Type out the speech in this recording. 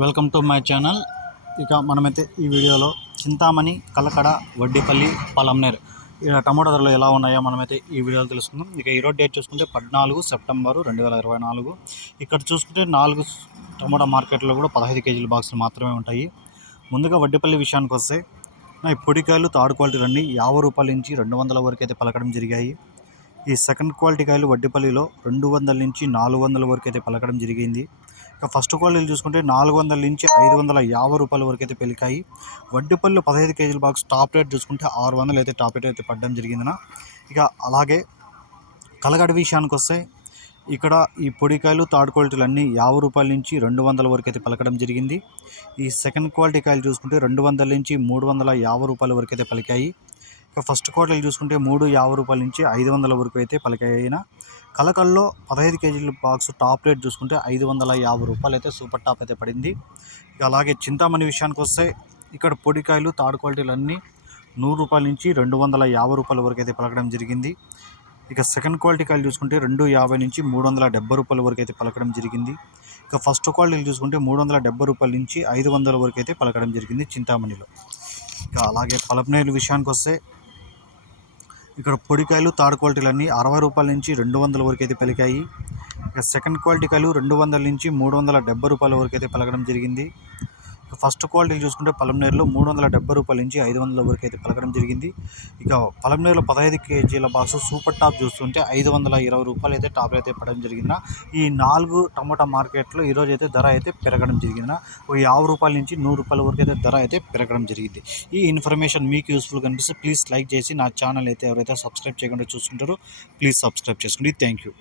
Welcome to my channel. ఇక మనమైతే ఈ వీడియోలో చింతామణి కలకడ వడ్డీపల్లి పలంనేర్ ఇక టమాటా ధరలు ఎలా ఉన్నాయో మనమైతే ఈ వీడియోలో తెలుసుకుందాం. ఇక ఈరోజు డేట్ చూసుకుంటే పద్నాలుగు సెప్టెంబరు రెండు వేల ఇరవై నాలుగు. ఇక్కడ చూసుకుంటే నాలుగు టమాటా మార్కెట్లో కూడా పదహైదు కేజీల బాక్సులు మాత్రమే ఉంటాయి. ముందుగా వడ్డీపల్లి విషయానికి వస్తే నా ఈ పొడికాయలు థర్డ్ క్వాలిటీలు అన్నీ యాభై రూపాయల నుంచి రెండు వందల వరకు అయితే పలకడం జరిగాయి. ఈ సెకండ్ క్వాలిటీ కాయలు వడ్డీపల్లిలో రెండు వందల నుంచి నాలుగు వందల వరకు అయితే పలకడం జరిగింది. ఇక ఫస్ట్ క్వాలిటీలు చూసుకుంటే నాలుగు వందల నుంచి ఐదు వందల యాభై రూపాయల వరకు అయితే పెరిగాయి వడ్డీపల్లి పదహైదు కేజీల బాక్స్ టాప్ రేట్ చూసుకుంటే ఆరు వందలు అయితే టాప్ రేట్ అయితే పడడం జరిగిందిన ఇక అలాగే కలగడ విషయానికి వస్తే ఇక్కడ ఈ పొడికాయలు థర్డ్ క్వాలిటీలు అన్నీ యాభై రూపాయల నుంచి రెండు వందల వరకు అయితే పలకడం జరిగింది. ఈ సెకండ్ క్వాలిటీ కాయలు చూసుకుంటే రెండు వందల నుంచి మూడు వందల యాభై రూపాయల వరకు అయితే పలికాయి. ఇక ఫస్ట్ క్వార్టర్లు చూసుకుంటే మూడు యాభై రూపాయల నుంచి ఐదు వందల వరకు అయితే పలికాయిన. కలకల్లో పదహైదు కేజీల బాక్స్ టాప్ రేట్ చూసుకుంటే ఐదు వందల యాభై రూపాయలు అయితే సూపర్ టాప్ అయితే పడింది. ఇక అలాగే చింతామణి విషయానికి వస్తే ఇక్కడ పొడికాయలు థర్డ్ క్వాలిటీలు అన్నీ నూరు రూపాయల నుంచి రెండు వందల యాభై రూపాయల వరకు అయితే పలకడం జరిగింది. ఇక సెకండ్ క్వాలిటీ కాయలు చూసుకుంటే రెండు యాభై నుంచి మూడు వందల డెబ్బై రూపాయల వరకు అయితే పలకడం జరిగింది. ఇక ఫస్ట్ క్వాలిటీలు చూసుకుంటే మూడు వందల డెబ్బై రూపాయల నుంచి ఐదు వందల వరకు అయితే పలకడం జరిగింది చింతామణిలో. ఇక అలాగే పలపనేరు విషయానికి వస్తే ఇక్కడ పొడికాయలు థర్డ్ క్వాలిటీలు అన్నీ అరవై రూపాయల నుంచి రెండు వందల వరకు అయితే పలికాయి. ఇక సెకండ్ క్వాలిటీ కాయలు రెండు వందల నుంచి మూడు వందల డెబ్బై రూపాయల వరకు అయితే పలకడం జరిగింది. ఫస్ట్ క్వాలిటీ చూసుకుంటే పలంనేరులో మూడు వందల డెబ్బై రూపాయల నుంచి ఐదు వందల వరకు అయితే పలకడం జరిగింది. ఇక పలంనేరులో పదహైదు కేజీల బాక్స్ సూపర్ టాప్ చూస్తుంటే ఐదు వందల ఇరవై రూపాయలు అయితే టాప్ అయితే పడడం జరిగింది? ఈ నాలుగు టమోటా మార్కెట్లో ఈరోజు అయితే ధర అయితే పెరగడం జరిగింది? ఒక యాభై రూపాయల నుంచి నూరు రూపాయల వరకు అయితే ధర అయితే పెరగడం జరిగింది. ఈ ఇన్ఫర్మేషన్ మీకు యూస్ఫుల్ కనిపిస్తే ప్లీజ్ లైక్ చేసి నా ఛానల్ అయితే ఎవరైతే సబ్స్క్రైబ్ చేయకుండా చూస్తుంటారో ప్లీజ్ సబ్స్క్రైబ్ చేసుకోండి. Thank you.